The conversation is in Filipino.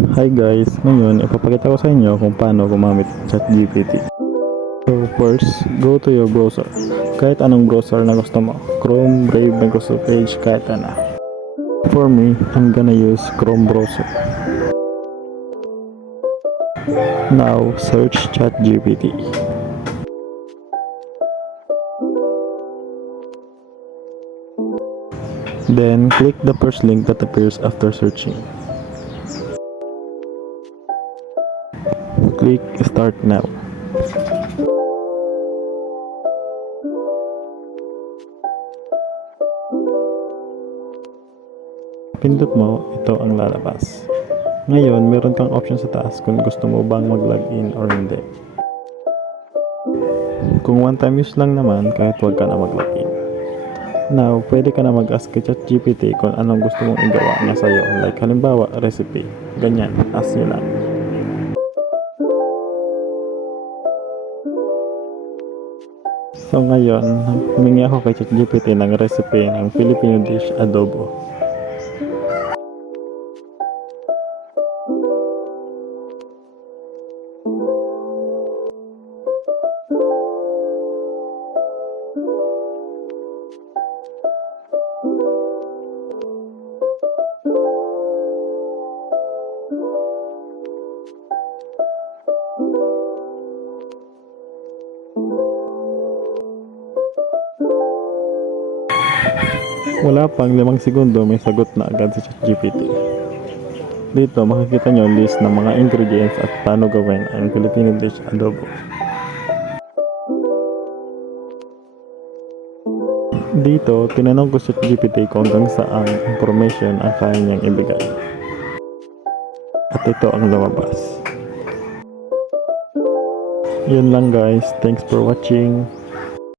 Hi guys, ngayon ipapakita ko sa inyo kung paano gumamit ng ChatGPT. So first, go to your browser. Kahit anong browser na gusto mo. Chrome, Brave, Microsoft Edge, kahit ano. For me, I'm gonna use Chrome browser. Now, search ChatGPT. Then, click the first link that appears after searching. Click Start Now. Pindot mo, ito ang lalabas. Ngayon, meron kang option sa taas kung gusto mo bang mag-login or hindi. Kung one time use lang naman, kahit wag ka na mag-login. Now, pwede ka na mag-ask kay ChatGPT kung anong gusto mong igawa niya sa'yo. Like halimbawa, recipe. Ganyan, ask nyo lang. So ngayon, humingi ako kay ChatGPT ng recipe ng Filipino dish adobo. Wala pang 5 segundo, may sagot na agad si ChatGPT. Dito makikita nyo list ng mga ingredients at paano gawin ang Filipino dish adobo. Dito, tinanong ko si ChatGPT kung hanggang saang information ang kaya niyang ibigay. At ito ang lumabas. Yun lang guys, thanks for watching.